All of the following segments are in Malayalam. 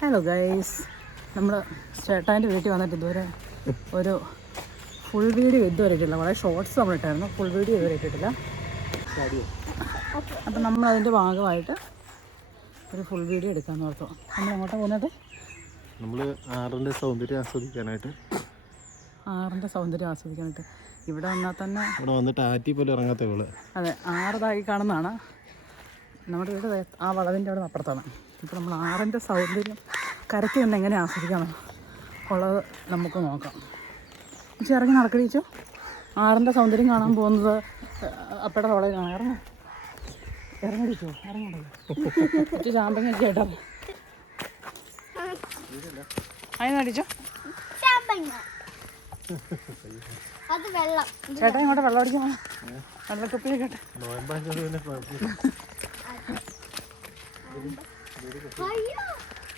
ഹലോ ഗൈസ് നമ്മൾ ചേട്ടാന്റെ വീട്ടിൽ വന്നിട്ട് ഇതുവരെ ഒരു ഫുൾ വീഡിയോ ഇതുവരെ ഇട്ടില്ല വളരെ ഷോർട്സ് നമ്മൾ ഇട്ടായിരുന്നു. ഫുൾ വീഡിയോ ഇതുവരെ ഇട്ടിട്ടില്ല. അപ്പം നമ്മൾ അതിന്റെ ഭാഗമായിട്ട് ഒരു ഫുൾ വീഡിയോ എടുക്കാമെന്ന് ഓർത്തു. നമ്മൾ എങ്ങോട്ടാണ് പോകുന്നത്? നമ്മൾ ആറിന്റെ സൗന്ദര്യം ആസ്വദിക്കാനായിട്ട്. ആറിന്റെ സൗന്ദര്യം ആസ്വദിക്കാനായിട്ട്. ഇവിടെ വന്നാൽ തന്നെ ഇവിടെ വന്നിട്ട് ആറ്റി പോലും ഇറങ്ങാത്ത അതെ അതെ താഴെ കാണുന്നതാണ്. നമ്മുടെ വീട് ആ വളവിന്റെ അവിടെ അപ്പുറത്താണ്. ഇപ്പോൾ നമ്മൾ ആറിന്റെ സൗന്ദര്യം കരയ്ക്ക് നിന്ന് എങ്ങനെ ആസ്വദിക്കണം ഉള്ളത് നമുക്ക് നോക്കാം. ചേച്ചി ഇറങ്ങി നടക്കടിച്ചു ആറിന്റെ സൗന്ദര്യം കാണാൻ പോകുന്നത് അപ്പയുടെ തോളയിൽ കാണാം ഇറങ്ങ. ഇറങ്ങടിച്ചോ ഇറങ്ങണ്ടോ ചാമ്പങ്ങ ചേട്ടാ അതിനടിച്ചോ ചാമ്പങ്ങ. അത് വെള്ളം. ചേട്ടാ ഇങ്ങോട്ട് വെള്ളം അടിക്കാൻ വെള്ളക്കുപ്പിയിൽ കേട്ടെ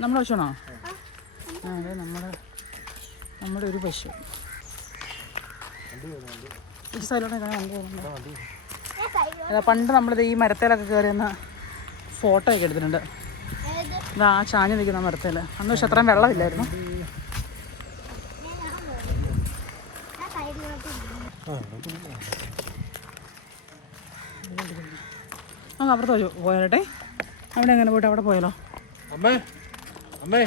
നമ്മുടെ പശുവാണോ ആ അതെ നമ്മുടെ നമ്മുടെ ഒരു പശു. ഈ സ്ഥലമാണ് വണ്ടി അതാ പണ്ട് നമ്മളിത് ഈ മരത്തേലൊക്കെ കയറി നിന്ന് ഫോട്ടോ ഒക്കെ എടുത്തിട്ടുണ്ട്. ഇതാ ആ ചാഞ്ഞ് നിൽക്കുന്ന മരത്തേൽ അന്ന് പക്ഷെ അത്രയും വെള്ളമില്ലായിരുന്നു. ആ അപ്പുറത്ത് പോയി പോയാലട്ടെ. അവിടെ എങ്ങനെ പോയിട്ട് അവിടെ പോയാലോ? അമ്മേ അമ്മേ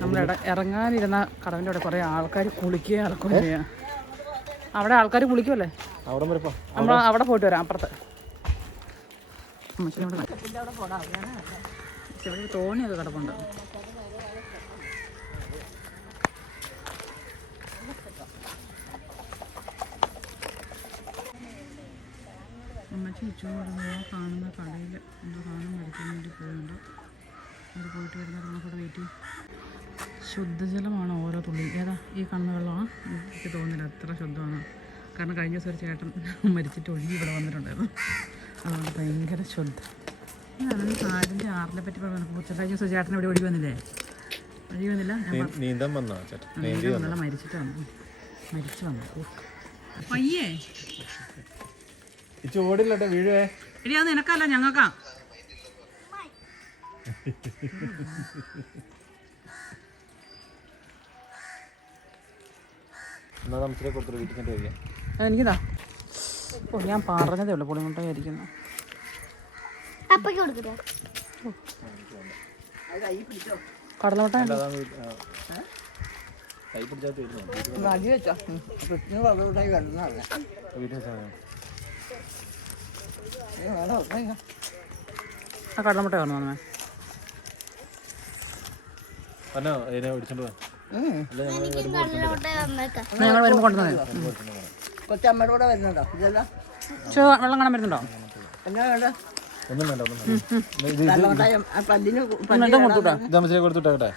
നമ്മൾ ഇട ഇറങ്ങാനിരുന്ന കടവിന്റെ അവിടെ കുറേ ആൾക്കാർ കുളിക്കുകയും ഇറക്കുകയും ചെയ്യാം. അവിടെ ആൾക്കാർ കുളിക്കുമല്ലേ നമ്മൾ അവിടെ പോയിട്ട് വരാം അപ്പുറത്ത്. തോണിയൊക്കെ കിടപ്പുണ്ട്. അമ്മച്ചി ഉച്ചയോടെ ആ കാണുന്ന കടയിൽ എന്തോ സാധനം മേടിക്കാൻ വേണ്ടി പോകുന്നുണ്ട് അത് പോയിട്ട് വരുന്നത് നമുക്കിവിടെ വെയിറ്റ് ചെയ്യും. ശുദ്ധജലമാണ് ഓരോ തുള്ളി. ഏതാ ഈ കാണുന്ന വെള്ളമാണ് എനിക്ക് തോന്നുന്നില്ല അത്ര ശുദ്ധമാണ്. കാരണം കഴിഞ്ഞ ദിവസം ഒരു ചേട്ടൻ മരിച്ചിട്ട് ഒഴുകി ഇവിടെ വന്നിട്ടുണ്ടായിരുന്നു. അതുകൊണ്ട് ഭയങ്കര ശുദ്ധം. ഇതാണ് കാടിന്റെ ആറിനെ പറ്റി പറഞ്ഞു കഴിഞ്ഞ ദിവസം ചേട്ടൻ ഇവിടെ ഒഴുകി വന്നില്ലേ? ഒഴുകി വന്നില്ല? ഞാൻ നീ- നീന്താൻ വന്നാ ചേട്ടാ നീന്തി വന്നല്ല മരിച്ചിട്ട് വന്നു. മരിച്ചു വന്നു. പയ്യേ. ഈ വീഴേ ഇടിയാ അത് നിനക്കല്ല ഞങ്ങൾക്കാ എന്നാ വീട്ടിൽ കഴിക്കാം എനിക്കിതാ ഓ ഞാൻ പറഞ്ഞതേ ഉള്ളൂ പുളിമുട്ടായി ഇരിക്കുന്നു അപ്പയ്ക്ക് കൊടുക്കട്ടെ കടലമുട്ടായി അതാണ് വീ- ആ. കൈ പിടിച്ചാൽ തീർന്നു വീട്ടിൽ വെച്ചാൽ മതി. ആ കടലമുട്ട പറഞ്ഞു അല്ല ഞങ്ങൾ വരുമ്പോൾ കൊണ്ടുവന്നേ കൊച്ചമ്മയുടെ കൂടെ വരുന്നുണ്ടോ? ഇതല്ല ചോ വെള്ളം കാണാൻ വരുന്നുണ്ടോ? എന്നാ വേണ്ട? ഒന്നും വേണ്ട കൊടുത്തുട്ടാ വേണ്ട.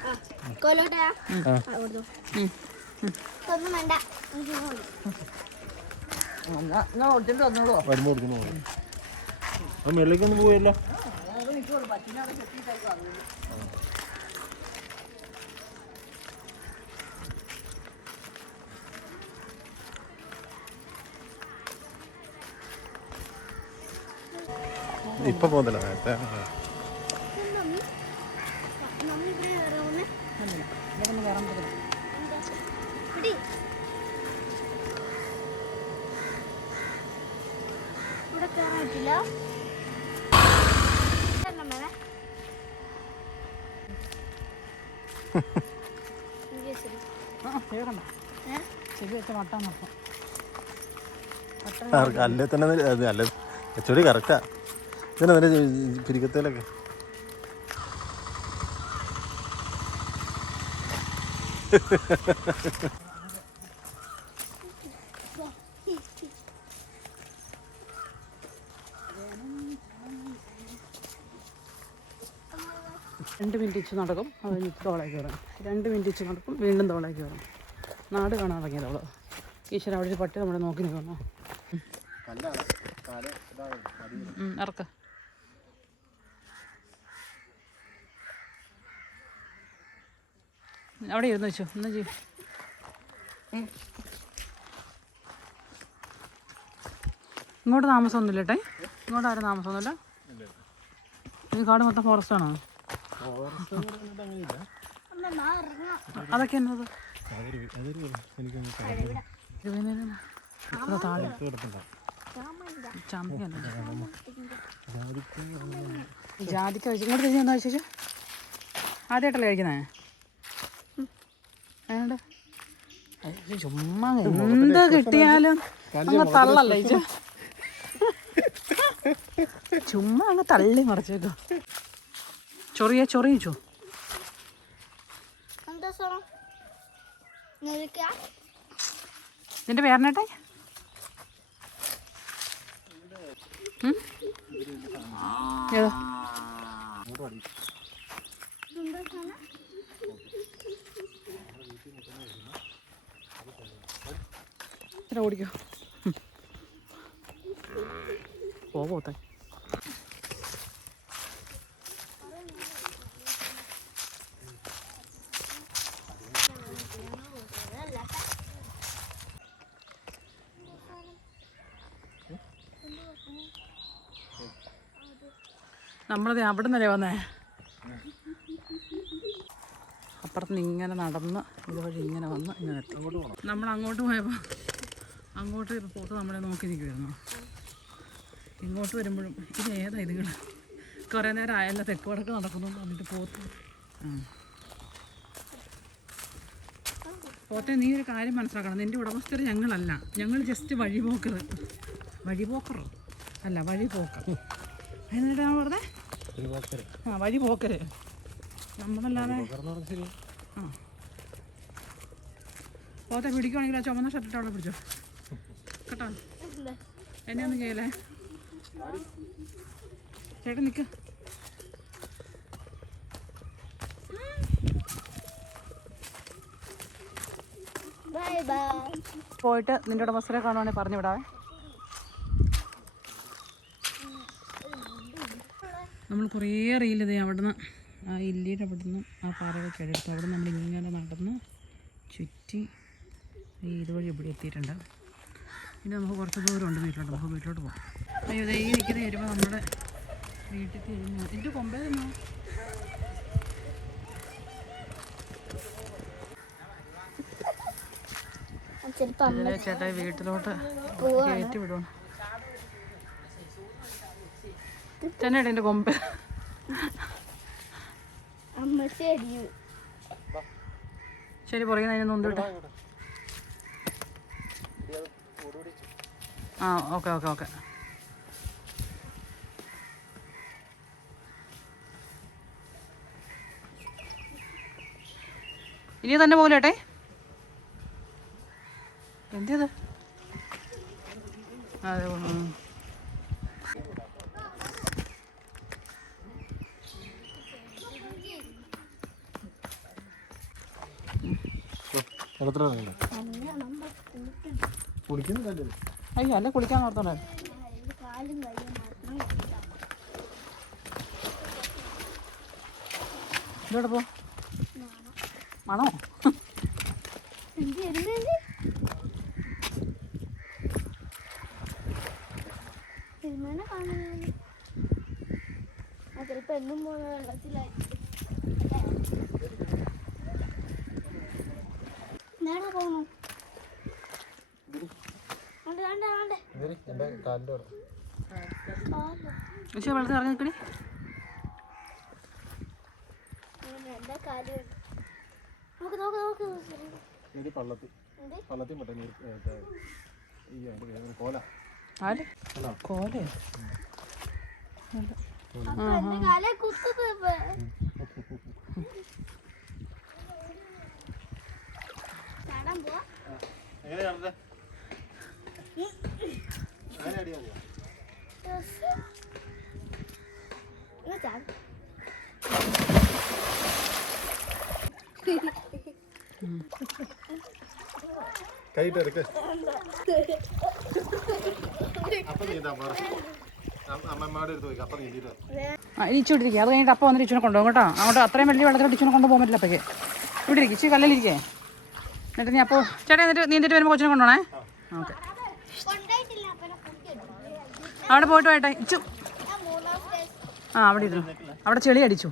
വരുമ്പോൾ കൊടുക്കുന്നു പോയല്ലോ ഇപ്പൊ പോകുന്നില്ല നേരത്തെ. ഇവിടെ കയറാൻ പറ്റില്ല ഇതെന്നാ മേലെ? ഇത് ശരി. ഏ? ചെവി വെച്ച വട്ടാൻ നടക്കും അല്ലേ തന്നെ അത് അത് അല്ല ചൊടി കറക്റ്റാ ഇതിനെ അതിന്റെ പിരിക്കത്തേലൊക്കെ രണ്ട് മിനിറ്റ് ഇച്ച് നടക്കും. അത് കഴിഞ്ഞ് തോളേക്ക് കയറും. രണ്ട് മിനിറ്റ് ഇച്ച് നടക്കും. വീണ്ടും തോളേക്ക് കയറും. നാട് കാണാൻ ഇറങ്ങിയത് അവൾ. ഈശ്വര അവിടെ ഒരു പട്ടി നമ്മളെ നോക്കി നിൽക്കുന്നു. ഇറക്ക. അവിടെ ഇരുന്ന് വെച്ചു. എന്നാ ചെയ്യും. ഇങ്ങോട്ട് താമസമൊന്നുമില്ല ഇങ്ങോട്ട് ആരും താമസമൊന്നുമില്ല. ഈ കാട് മൊത്തം ഫോറസ്റ്റ് ആണോ? അതൊക്കെ ജാതിക്ക കഴിച്ചു ഇങ്ങോട്ട് തിരിഞ്ഞ് കഴിച്ചു ആദ്യമായിട്ടല്ലേ കഴിക്കുന്നേ ചുമ്മാ എന്ത് കിട്ടിയാലും അങ്ങ് തള്ളല്ലേ ചുമ്മാ അങ്ങ് തള്ളി മറിച്ചേക്കോ ചൊറിയ ചൊറിയിച്ചു നിന്റെ പേരനട്ടെ ഏതാ? ഓടിക്കോ. പോ നമ്മളത് അവിടെ നിന്നല്ലേ വന്നേ? അപ്പുറത്ത് നിന്ന് ഇങ്ങനെ നടന്ന് ഇതുവഴി ഇങ്ങനെ വന്ന് ഇങ്ങനെ എത്തി. നമ്മൾ അങ്ങോട്ട് പോയപ്പോൾ അങ്ങോട്ട് പോത്ത് നമ്മളെ നോക്കി നിൽക്കുമായിരുന്നു ഇങ്ങോട്ട് വരുമ്പോഴും ഇത് ഏതാ ഇതുങ്ങൾ കുറേ നേരം ആയല്ല തെക്കോടൊക്കെ നടക്കുന്നു എന്നിട്ട് പോത്ത്. പോത്തെ നീ ഒരു കാര്യം മനസ്സിലാക്കണം. നിന്റെ ഉടമസ്ഥർ ഞങ്ങളല്ല. ഞങ്ങൾ ജസ്റ്റ് വഴിപോക്കർ വഴിപോക്കർ അല്ല വഴിപോക്കർ എന്നിട്ടാണ് പറഞ്ഞത് ആ വഴി പോക്കര്. നമ്മളല്ലാതെ ആ. പോത്തെ പിടിക്കുവാണെങ്കിൽ ആ ചുമന്ന ഷർട്ടിട്ട് അവിടെ പിടിച്ചോ. കേട്ടോ? എന്നെ ഒന്നും ചെയ്യലേ ചേട്ടൻ നിൽക്ക ബൈ ബൈ പോയിട്ട് നിന്റെ ഉടമസ്ഥരെ കാണുവാണെങ്കിൽ പറഞ്ഞു വിടാവേ. നമ്മൾ കുറേ റീലിത് അവിടുന്ന്. ആ ഇല്ലിയുടെ അവിടുന്ന് ആ പാറയൊക്കെ എടുത്ത് അവിടെ നമ്മൾ ഇങ്ങനെ നടന്ന് ചുറ്റി ഈ ഇതുവഴി ഇവിടെ എത്തിയിട്ടുണ്ട്. ഇനി നമുക്ക് കുറച്ച് ദൂരമുണ്ട് വീട്ടിലോട്ട്. നമുക്ക് വീട്ടിലോട്ട് പോകാം അയ്യോ ദേ ഈ നിൽക്കുന്ന വരുമ്പോൾ നമ്മുടെ വീട്ടിൽ തിരിഞ്ഞു. എന്റെ കൊമ്പേ തന്നോ. ചേട്ടാ വീട്ടിലോട്ട് കയറ്റി വിടുവാണ്. ചേട്ടാ എന്റെ കൊമ്പ്. അമ്മ ശരി ശരി പുറകെ അതിനെ നൊന്തിട്ടെ ആ ഓക്കെ ഓക്കെ ഓക്കെ. ഇനി തന്നെ പോലെട്ടെ എന്ത് അതെ അയ്യോ അല്ലേ കുളിക്കാൻ ഓർത്തോണ്ടേ. ഇതോടെ പോ? മണോ? ചിലപ്പോ എന്നും പോകുന്ന വെള്ളത്തിലായിരിക്കും നേടാ പോണു കണ്ട് കണ്ട് കണ്ട് എന്റെ കാലിന്റെ അവിടെ. പക്ഷേ വെള്ളത്തിൽ ഇറങ്ങി നിൽക്കണേ ഏ, ഈ അതിന്റെ പേര് കോല. കാലെ കുത്തുന്നത് കൈയിട്ട് എടുക്ക് അപ്പം നീന്താ പറ അമ്മമ്മയുടെ അടുത്ത് പോയി അപ്പം നീന്തിട്ട് ഇരിക്കുക അത് കഴിഞ്ഞിട്ട് അപ്പം വന്നിട്ട് ഇച്ചിനെ കൊണ്ടുപോകും കേട്ടോ. അങ്ങോട്ട് അത്രയും വലിയ വെള്ളത്തിലോട്ട് ഇച്ചിനെ കൊണ്ടുപോകാൻ പറ്റില്ല അപ്പേക്ക് ഇവിടെ ഇരിക്കും. ഇച്ചിരി കല്ലിലിരിക്കേ. എന്നിട്ട് നീ അപ്പോൾ ചേട്ടാ എന്നിട്ട് നീന്തിട്ട് വരുമ്പോൾ കൊച്ചിനെ കൊണ്ടുപോകണേ ഓക്കെ. അവിടെ പോയിട്ട് വേട്ടെ. ഇച്ചു. ആ അവിടെ ഇരുന്നു. അവിടെ ചെളി അടിച്ചു.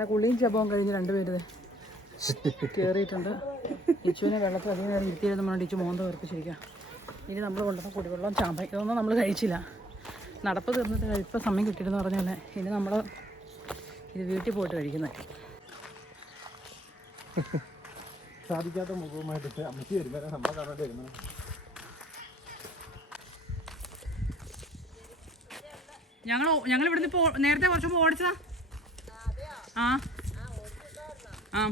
അങ്ങനെ കുളിയും ജപവും കഴിഞ്ഞ് രണ്ടുപേര് കയറിയിട്ടുണ്ട് ഇച്ചുവിനെ വെള്ളത്തിൽ അധികം നേരം ഇരുത്തിയിരുന്നു നമ്മൾ ഇച്ചു മോന്ത വീർപ്പിച്ചിരിക്കുക ഇനി നമ്മൾ കൊണ്ടുവന്ന കുടിവെള്ളം ചാമ്പ ഇതൊന്നും നമ്മൾ കഴിച്ചില്ല. നടപ്പ് തീർന്നിട്ട് കഴിപ്പം സമയം കിട്ടിയിരുന്നു പറഞ്ഞാൽ ഇനി നമ്മൾ ഇത് വീട്ടിൽ പോയിട്ട് കഴിക്കുന്നത് സാധിക്കാത്ത മുഖവുമായിട്ട് അമ്മയ്ക്ക് വരുമ്പോൾ നമ്മളെ കാണാണ്ട് വരുന്നത് ഞങ്ങൾ ഞങ്ങൾ ഇവിടുന്ന് ഇപ്പോൾ നേരത്തെ കുറച്ച് മുമ്പ് ഓടിച്ചതാ. ആ. ആ.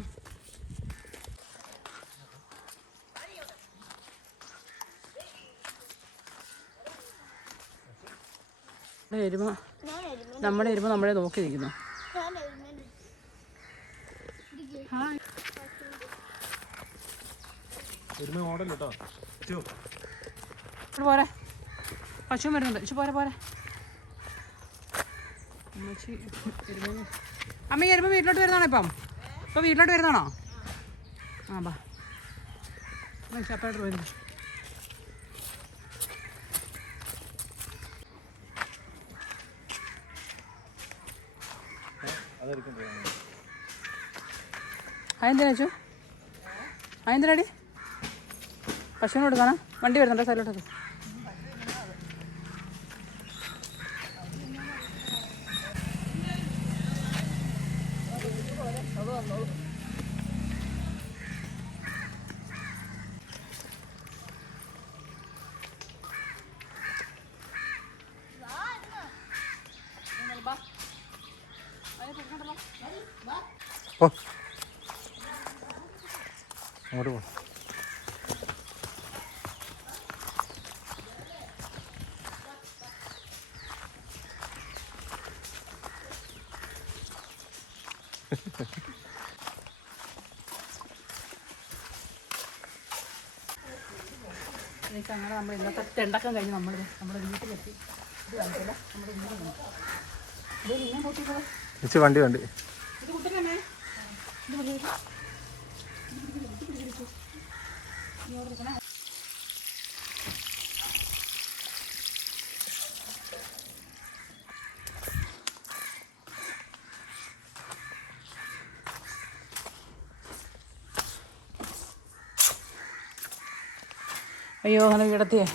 നമ്മുടെ എരുമ. നമ്മുടെ എരുമ നമ്മളെ നോക്കി നിൽക്കുന്നു. പോരെ. പശു വരുന്നുണ്ട്. ഇച്ചു പോരെ പോരെ. അമ്മച്ചി എരുമ അമ്മ ഈ വീട്ടിലോട്ട് വരുന്നതാണോ ഇപ്പം? ഇപ്പം വീട്ടിലോട്ട് വരുന്നതാണോ? ആ ബാ ചപ്പായിട്ട് വരുന്നു അതെന്തിനാടി? പശുവിനെ കൊടുക്കാനാ? വണ്ടി വരുന്നുണ്ടോ? സൈലോട്ടൊക്കെ പോ അങ്ങോട്ട് പോ എനിക്ക് അങ്ങനെ നമ്മൾ ഇന്നത്തെ തെണ്ടക്കം കഴിഞ്ഞ് നമ്മൾ നമ്മുടെ വീട്ടിലെത്തി. ഇത് കാണിച്ചില്ല. നമ്മുടെ വീട് ഇത് നിന്നെ നോക്കിക്കോ ഇച്ചി വണ്ടി വണ്ടി. ഇത് കുട്ടനമ്മേ ഇത് പിടിക്ക്. അയ്യോ അങ്ങനെ കിടത്തിയേ.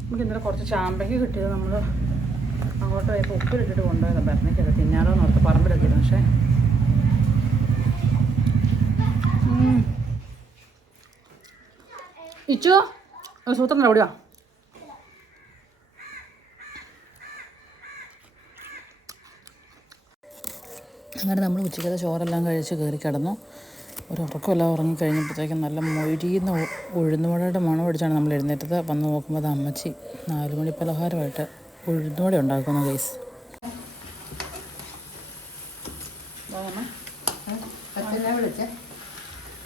നമുക്ക് ഇന്നലെ കുറച്ച് ചാമ്പയ്ക്ക് കിട്ടിയത് നമ്മൾ അങ്ങോട്ട് പോയപ്പോൾ ഉപ്പിലിട്ടിട്ട് കൊണ്ടുപോയത്. ഭരണയ്ക്കത് തിന്നാലോ എന്നോർത്ത് പറമ്പിലൊക്കെ ഇരുന്നു പക്ഷേ ഇച്ചോ സൂത്രം എവിടെയാ അങ്ങനെ നമ്മൾ ഉച്ചക്കത്തെ ചോറെല്ലാം കഴിച്ച് കയറി കിടന്നു. ഒരു ഉറക്കമെല്ലാം ഉറങ്ങിക്കഴിഞ്ഞപ്പോഴത്തേക്കും നല്ല മൊഴിയുന്ന ഉഴുന്നുവടയുടെ മണം അടിച്ചാണ് നമ്മൾ എഴുന്നേറ്റത്. വന്ന് നോക്കുമ്പോൾ അത് അമ്മച്ചി നാലുമണി പലഹാരമായിട്ട് ഉഴുന്നുവട ഉണ്ടാക്കുന്നു ഗൈസ്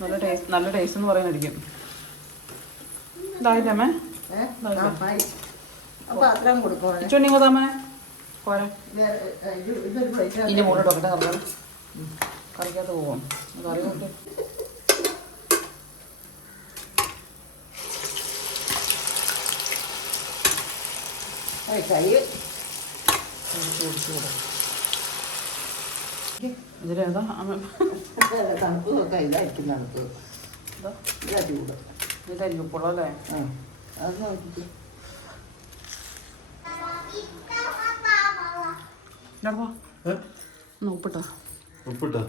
നല്ല ടേസ്റ്റ് നല്ല ടേസ്റ്റ് എന്ന് പറയുന്നതായിരിക്കും. ഇതായില്ലേ അമ്മേ? പോരെ? മുകളിൽ വെക്കട്ടെ കറി കറിക്കകത്ത് പോകും കറി കൊണ്ട് കൈ. ഇതിലേതാ അമ്മ. തണുപ്പ് നോക്കാം ഇതായിരിക്കും തണുപ്പ്. ഇതാ. ചൂട് ഇതായിരിക്കും ആ അത് ഉപ്പിട്ടോ? ഉപ്പിട്ടോ?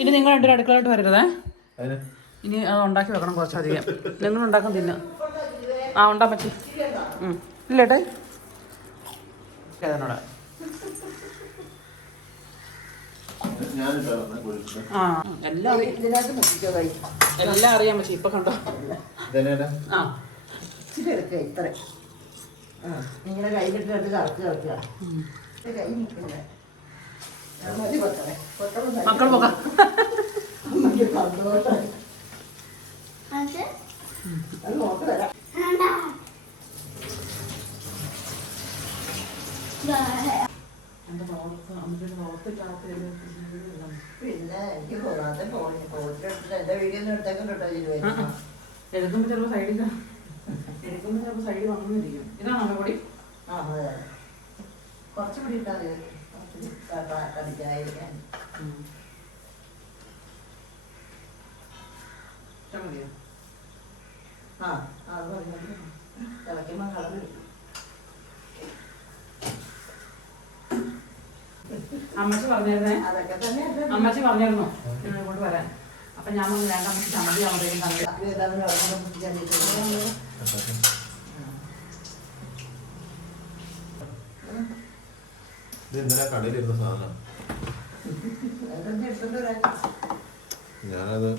ഇനി നിങ്ങൾ രണ്ടൊരു അടുക്കളയിട്ട് വരരുതേ. ഇനി അത് ഉണ്ടാക്കി വെക്കണം കുറച്ചധികം. നിങ്ങൾ ഉണ്ടാക്കാൻ തിന്ന. ആ ഉണ്ടാ പറ്റി. ഇല്ലേട്ടെ ഏതാണോടെ ആ എല്ലാം എല്ലാം അറിയാൻ പറ്റി ഇപ്പൊ കണ്ടോ? ആ. ഇച്ചിരി എടുക്കുക ഇത്ര. ആ നിങ്ങളുടെ കയ്യിലിട്ട് രണ്ട് കറക്ക് കറക്കുക കൈ നിൽക്കില്ല മതി പൊട്ടണം. മക്കൾ പോകാം അമ്മയ്ക്ക് സന്തോഷം അത് അത് നോക്കി തരാം വേണ്ട എന്റെ മോൾക്ക് അമ്മച്ചിയുടെ മുഖത്തില്ലാത്ത പിന്നെ എനിക്ക് പോകാതെ പോയി പോയിട്ടെടുത്തിട്ട് എന്റെ വീഡിയോ ഒന്നും എടുത്തേക്കും കേട്ടോ ഇരുപത് എടുക്കുമ്പോൾ ചിലപ്പോൾ സൈഡിൽ എടുക്കുമ്പോൾ ചിലപ്പോൾ സൈഡിൽ വന്നിരിക്കും ഇതാണോ അമ്മ പൊടി ആ അതെ കുറച്ച് കൂടി ഇട്ടാൽ മതി കുറച്ച് കടിക്കാതിരിക്കാൻ ഇഷ്ടം മതിയോ ആ അത് പറഞ്ഞത് തിളയ്ക്കുമ്പോൾ കളർ കിട്ടും അമ്മച്ചി പറഞ്ഞിരുന്നേ അതൊക്കെ തന്നെ അമ്മച്ചി പറഞ്ഞിരുന്നു. നിങ്ങൾ ഇങ്ങോട്ട് വരാൻ. അപ്പൊ ഞാൻ പറഞ്ഞു വേണ്ട അമ്മച്ചി ചമ്മതി ആവുമ്പോഴേക്കും കടയിലിരുന്ന സാധനം. ഞാനത്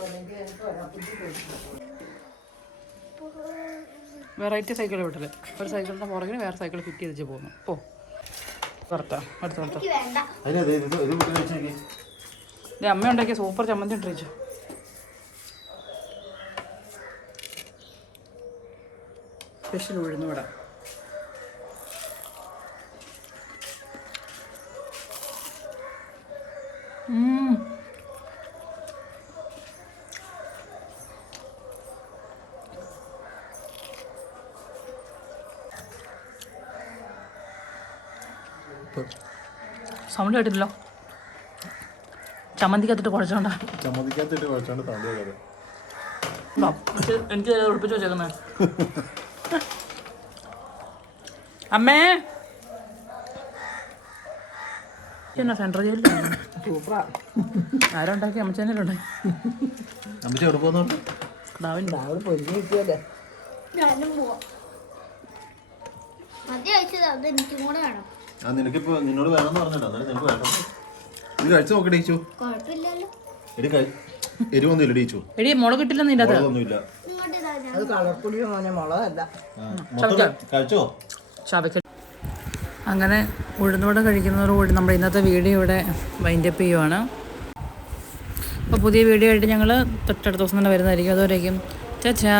ഒന്നെങ്കിൽ എനിക്ക് ഒരാൾക്ക് കൊടുക്കും വെറൈറ്റി സൈക്കിൾ വിട്ടില്ല ഒരു സൈക്കിളിന്റെ പുറകിന് വേറെ സൈക്കിൾ ഫിറ്റ് ചെയ്ത് പോകുന്നു. പോ. അടുത്ത ഇത് അമ്മ ഉണ്ടാക്കിയ സൂപ്പർ ചമ്മന്തി ഉണ്ട് സ്പെഷ്യൽ ഉഴുന്നുവട ഉം. സൗണ്ട് കേട്ടില്ലല്ലോ ചമ്മന്തിക്കകത്തിട്ട് കുഴച്ചോണ്ടാ ചമ്മതിക്കകത്തിട്ട് കുഴച്ചോണ്ട് സൗണ്ട് എനിക്ക് ഉറപ്പിച്ചു വെച്ചേക്കുന്നേ. അമ്മേ. എന്നാ സെൻട്രൽ ജയിലിലാണ് സൂപ്പറാ. ആരുണ്ടാക്കി? അമ്മച്ചേനല്ലേ അമ്മച്ചി എവിടെ പോകുന്നു ഡാവിൻ രാവിലെ പൊരിഞ്ഞു കിട്ടിയല്ലേ ഞാനും പോവാം. മതി കഴിച്ചത് അത് എനിക്കും കൂടെ വേണം. ആ നിനക്കിപ്പോ നിന്നോട് വേണമെന്ന് പറഞ്ഞല്ലോ അന്നേരം നിനക്ക് വേണ്ട. ഇത് കഴിച്ചു നോക്കി ടീച്ചു കുഴപ്പമില്ലല്ലോ. എടി കഴി. എരിവൊന്നുമില്ല ടീച്ചു എടി മുളക് കിട്ടില്ല നിന്റെ അത്. ഒന്നുമില്ല ഇങ്ങോട്ട് ഇതാ ഞാൻ. അത് കളർപ്പൊടിയോ മോനെ മുളകല്ല മൊത്തം കഴിച്ചോ? ചവയ്ക്ക. അങ്ങനെ ഉഴുന്നോടെ കഴിക്കുന്നതോടുകൂടി നമ്മുടെ ഇന്നത്തെ വീഡിയോ ഇവിടെ വൈൻഡപ്പ് ചെയ്യുവാണ്. അപ്പോൾ പുതിയ വീഡിയോ ആയിട്ട് ഞങ്ങൾ തൊട്ടടുത്ത ദിവസം തന്നെ വരുന്നതായിരിക്കും. അതുവരേക്കും. ചാ.